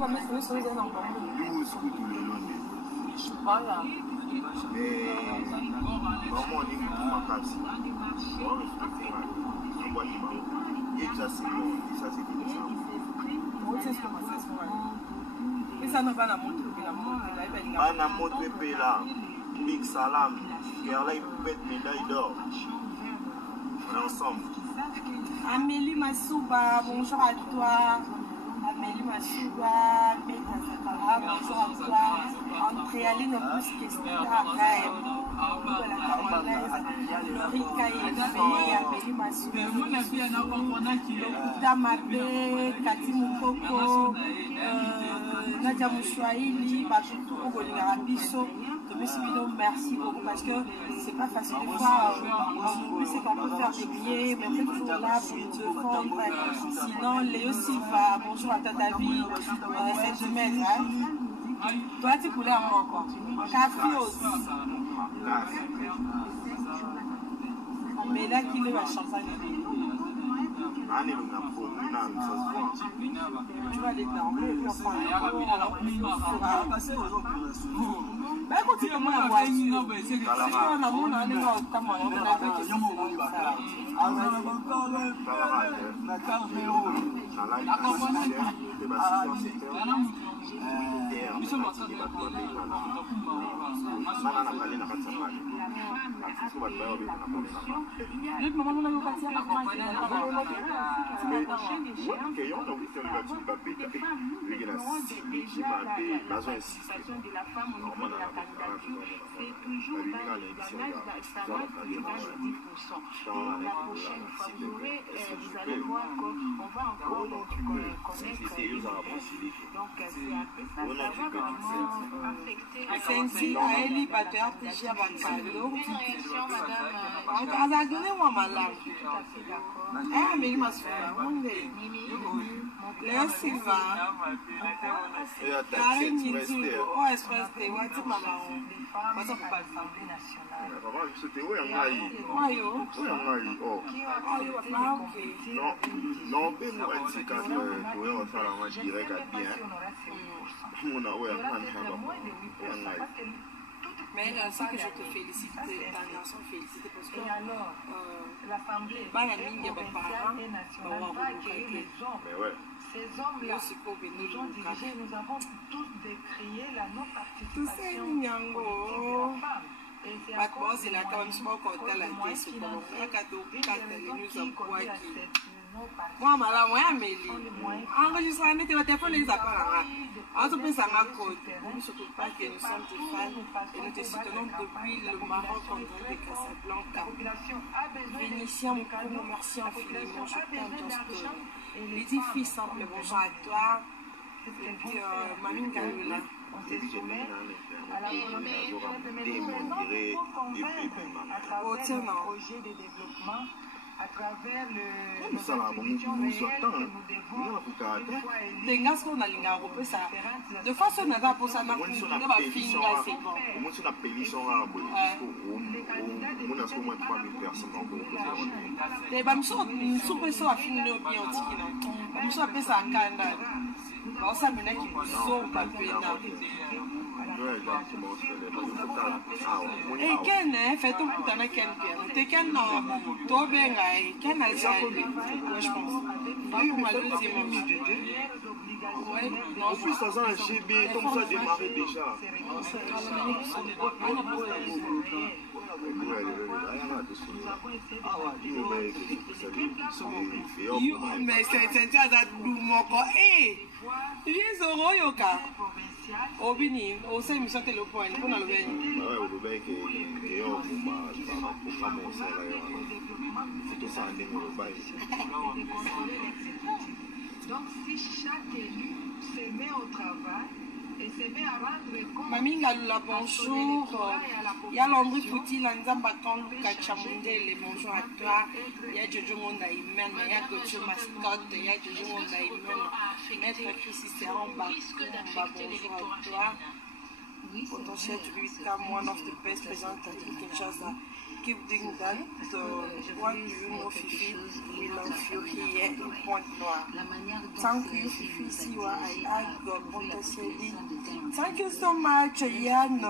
va mettre sur les encore. Voilà. Maman, on est pour ma casse. Et ça, c'est bon. Ça, c'est bien. Et ça n'a pas la montre. Pas la montre, là. Big Salam. Car là, il pète médaille d'or. On est ensemble. Amélie Massouba, bonjour à toi. Amélie Massouba, Beta Sakara, bonjour à toi. Andréaline Bouskestara, Lorika Yéfé, Amélie Massouba, Damabé, Kati Moukoko, Nadia Mouchouaïli, Batutu, Bolinga Bisso. Merci beaucoup parce que c'est pas facile de fois. En plus, c'est qu'on peut faire des billets, mais on est toujours là pour te défendre. Sinon, Léo Silva, bonjour à ta vie cette semaine. Hein? Toi, tu coulais encore quoi? Caprios. Mais là, qui est la champagne? Tu vas aller dans le bah écoute, moi la voiture. Si on a mon année là, comme on a c'est toujours dans le dépannage du 10%. Et la prochaine fois, vous allez voir qu'on va encore connaître. Donc, c'est un peu ça. Ça va vraiment affecter. Sensi a Eli Bater Tijia Bakado. Donnez-moi ma langue. Ah, mais il m'a fait. Léo Silva. Karine Nidou. Oh, Express Day. What's my langue? What's up, l'Assemblée nationale? C'était où, Yangaï? Non, mais moi, c'est quand on va faire un direct à bien. Mais ce que je te félicite, ta garçon félicite parce que l'Assemblée ces hommes-là nous ont dirigé, nous avons tous décrié la non-participation politique des femmes. c'est la quand même pas quand elle a été sur le moi, madame, moi, Amélie. Enregistrez mes téléphones, les appareils. En tout cas, ça m'a code. Ne surtout pas que nous sommes des femmes et nous te soutenons depuis le Maroc en train de Casablanca. Vénitien, mon cœur, merci infiniment. Je t'aime dans ce cœur. L'édifice simple, bonjour à toi. Et puis, Mamine Galula. On se soumet à la volonté de projet de développement. À travers le constitution réelle que nous devons de façon à pour ça, les candidats et Ken, fait ton coup dans Ken Pierre. T'es Ken, toi, ben, Ken a le salut. Je pense. Pas pour ma deuxième en plus, ça a un GB, comme ça, démarré déjà. Mais c'est un Obini, au sein de le point, pour le donc, si chaque élu se met au travail et se met à rendre compte. Maminga Lula, bonjour. Il y a l'André Fouti, l'Anzamba Luka Chamundele, bonjour à toi. Il y a Jojo Monda Imen, il y a Gocho Mascotte, il y a Jojo Monda Imen. Maître Chrissy Serran Bakumba, bonjour à toi. Potentiel to become one of the best presidents in Kinshasa. keep doing that. What do you know, Fifi? We love you here in Pointe-Noire. Thank you, Fifi Siwa. I add God potentially. Thank you so much, Yann.